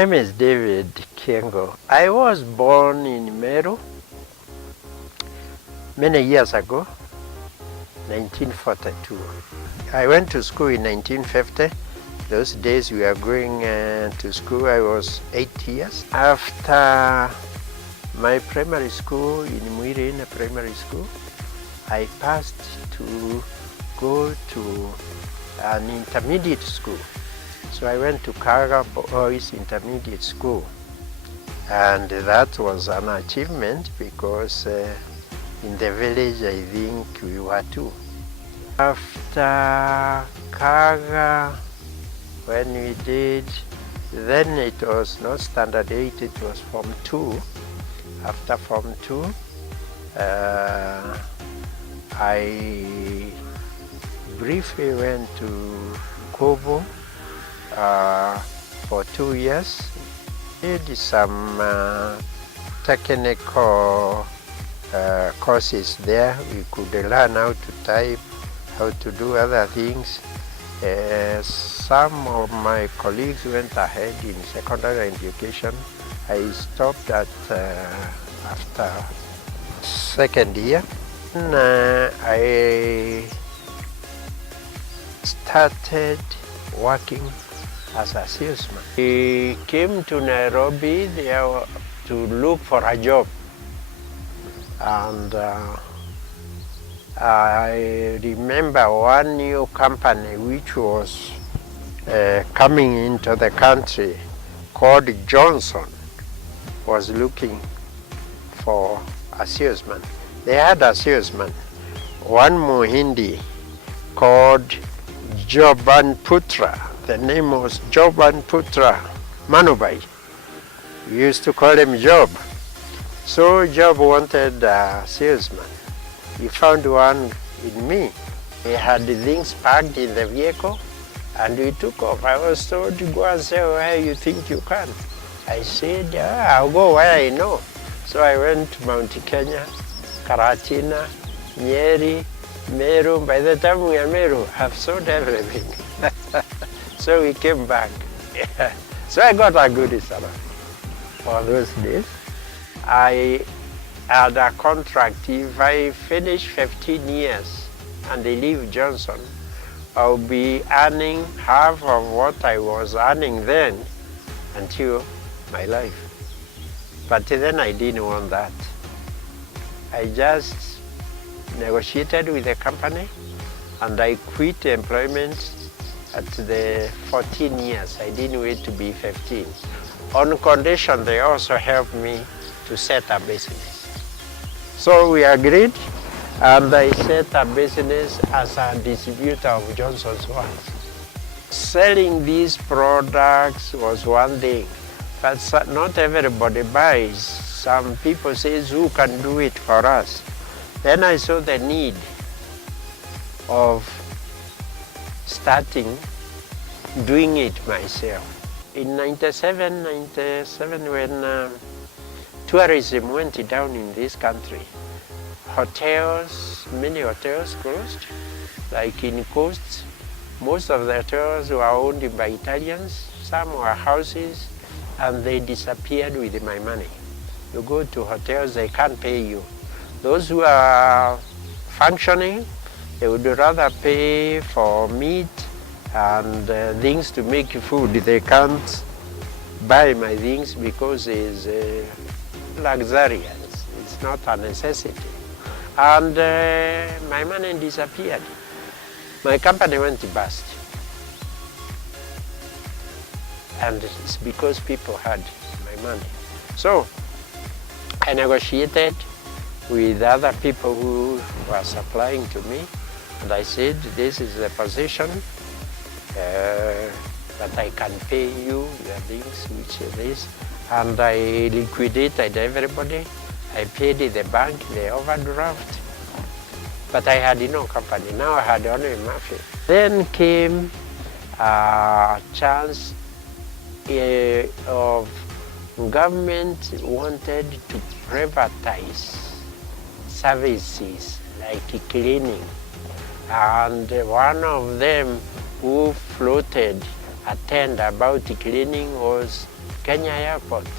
My name is David Kiengo. I was born in Meru many years ago, 1942. I went to school in 1950. Those days we were going to school. I was 8 years. After my primary school in Muirina Primary School, I passed to go to an intermediate school. So I went to Kaga Boys Intermediate School, and that was an achievement because in the village I think we were two. After Kaga, when we did, then it was not standard 8, it was Form 2. After Form 2, I briefly went to Kobo for 2 years. Did some technical courses there. We could learn how to type, how to do other things. Some of my colleagues went ahead in secondary education. I stopped at after second year. I started working as a salesman. I came to Nairobi there to look for a job, and I remember one new company which was coming into the country called Johnson was looking for a salesman. They had a salesman, one Mohindi called Joban Putra. The name was Joban Putra Manubai. We used to call him Job. So Job wanted a salesman. He found one in me. He had the things packed in the vehicle and we took off. I was told to go and say where you think you can. I said, I'll go where I know. So I went to Mount Kenya, Karatina, Nyeri, Meru. By the time we are Meru, I've sold everything. So we came back. So I got a good salary for those days. I had a contract. If I finish 15 years and I leave Johnson, I'll be earning half of what I was earning then until my life. But then I didn't want that. I just negotiated with the company and I quit employment at the 14 years. I didn't wait to be 15. On condition they also helped me to set a business. So we agreed and I set a business as a distributor of Johnson's Wax. Selling these products was one thing, but not everybody buys. Some people say, who can do it for us? Then I saw the need of starting doing it myself. In 97 when tourism went down in this country, hotels, many hotels closed. Like in coasts, most of the hotels were owned by Italians, some were houses, and they disappeared with my money. You go to hotels, they can't pay you. Those who are functioning, they would rather pay for meat and things to make food. They can't buy my things because it's luxurious. It's not a necessity. And my money disappeared. My company went bust. And it's because people had my money. So I negotiated with other people who were supplying to me, and I said, this is the position that I can pay you your things, which is this. And I liquidated everybody. I paid the bank the overdraft, but I had no company. Now I had only Murphy. Then came a chance of government wanted to privatize services like cleaning, and one of them who floated a tent about cleaning was Kenya Airport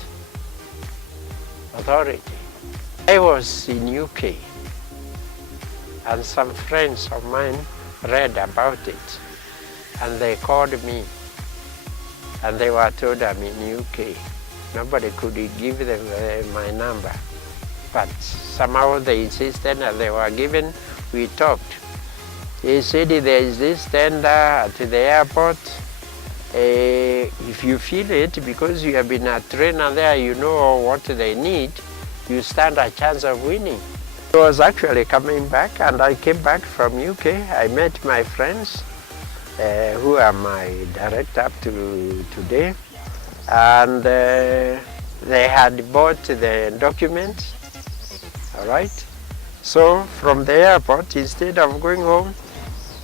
Authority. I was in UK, and some friends of mine read about it, and they called me, and they were told I'm in UK. Nobody could give them my number, but somehow they insisted, and they were given. We talked. He said there is this tender at the airport. If you feel it, because you have been a trainer there, you know what they need, you stand a chance of winning. I was actually coming back, and I came back from UK. I met my friends who are my director up to today, and they had bought the documents, all right? So from the airport, instead of going home,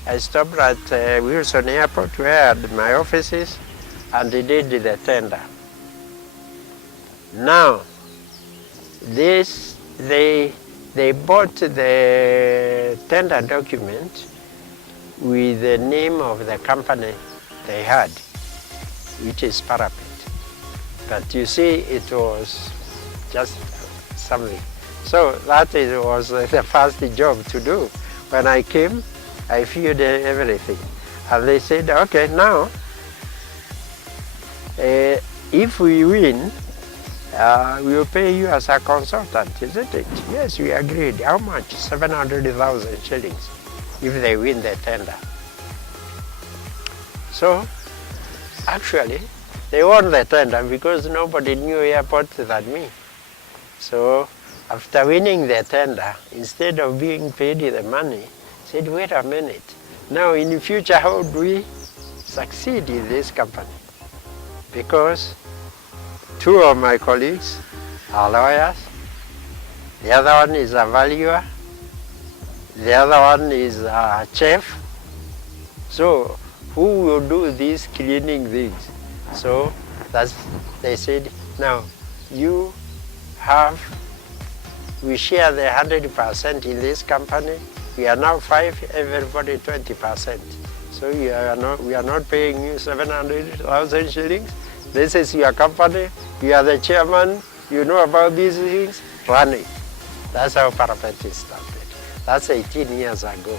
I stopped at Wilson Airport, where I had my offices, and they did the tender. Now, they bought the tender document with the name of the company they had, which is Parapet. But you see, it was just something. So that was the first job to do. When I came, I filled everything. And they said, okay, now, if we win, we will pay you as a consultant, isn't it? Yes, we agreed. How much? 700,000 shillings if they win the tender. So, actually, they won the tender because nobody knew airport than me. So, after winning the tender, instead of being paid the money, said, wait a minute, now in the future, how do we succeed in this company? Because two of my colleagues are lawyers, the other one is a valuer, the other one is a chef. So who will do these cleaning things? So they said, now you have, we share the 100% in this company. We are now 5, everybody 20%. So we are not paying you 700,000 shillings. This is your company. You are the chairman. You know about these things. Run it. That's how Parapet started. That's 18 years ago.